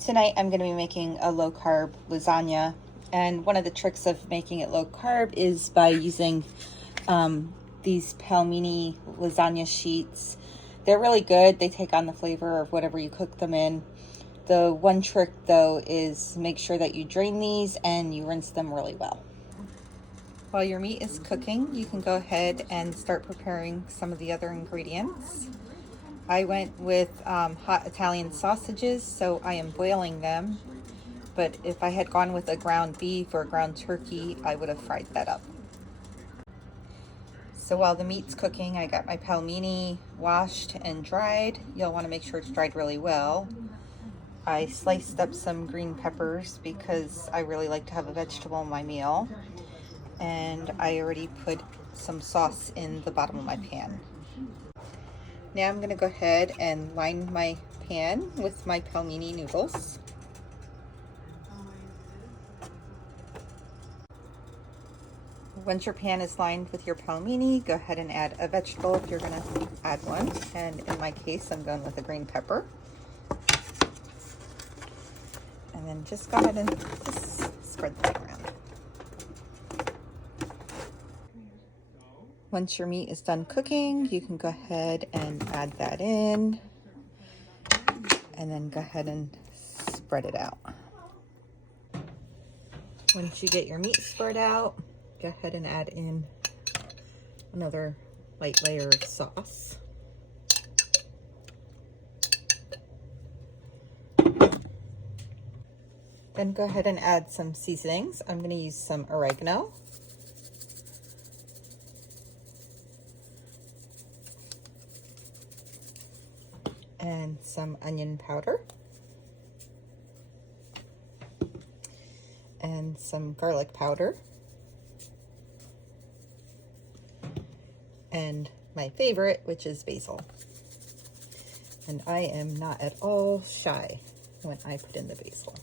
Tonight I'm going to be making a low carb lasagna, and one of the tricks of making it low carb is by using these palmini lasagna sheets. They're really good. They take on the flavor of whatever you cook them in. The one trick though is make sure that you drain these and you rinse them really well. While your meat is cooking, you can go ahead and start preparing some of the other ingredients. I went with hot Italian sausages, so I am boiling them. But if I had gone with a ground beef or a ground turkey, I would have fried that up. So while the meat's cooking, I got my palmini washed and dried. You'll want to make sure it's dried really well. I sliced up some green peppers because I really like to have a vegetable in my meal. And I already put some sauce in the bottom of my pan. Now I'm going to go ahead and line my pan with my palmini noodles. Once your pan is lined with your palmini, go ahead and add a vegetable if you're going to add one. And in my case, I'm going with a green pepper. And then just go ahead and just spread that around. Once your meat is done cooking, you can go ahead and add that in, and then go ahead and spread it out. Once you get your meat spread out, go ahead and add in another light layer of sauce. Then go ahead and add some seasonings. I'm going to use some oregano. And some onion powder. And some garlic powder. And my favorite, which is basil. And I am not at all shy when I put in the basil,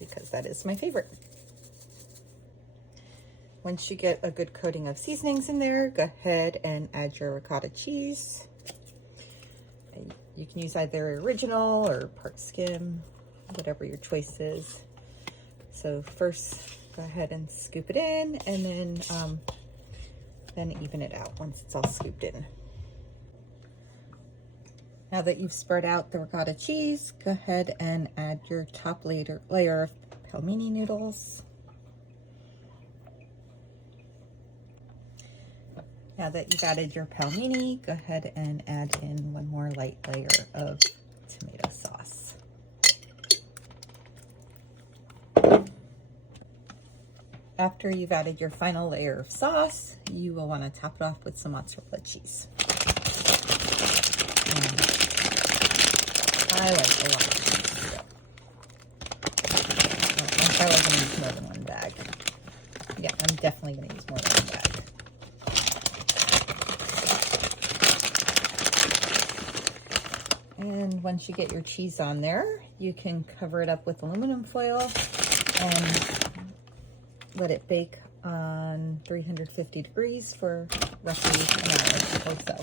because that is my favorite. Once you get a good coating of seasonings in there, go ahead and add your ricotta cheese. You can use either original or part skim, whatever your choice is. So first, go ahead and scoop it in, and then even it out once it's all scooped in. Now that you've spread out the ricotta cheese, go ahead and add your top layer of palmini noodles. Now that you've added your palmini, go ahead and add in one more light layer of tomato sauce. After you've added your final layer of sauce, you will want to top it off with some mozzarella cheese. I like a lot of cheese. I'm probably going to use more than one bag. Yeah, I'm definitely going to use more than one bag. And once you get your cheese on there, you can cover it up with aluminum foil and let it bake on 350 degrees for roughly an hour or so.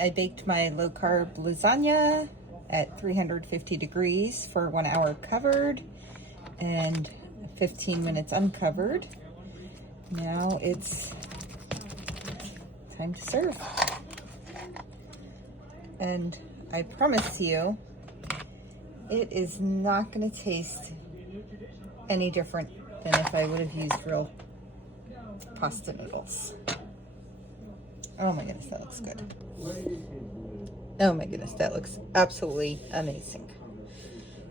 I baked my low carb lasagna at 350 degrees for 1 hour covered and 15 minutes uncovered. Now it's time to serve. And I promise you, it is not going to taste any different than if I would have used real pasta noodles. Oh my goodness, that looks good. Oh my goodness, that looks absolutely amazing.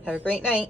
Have a great night.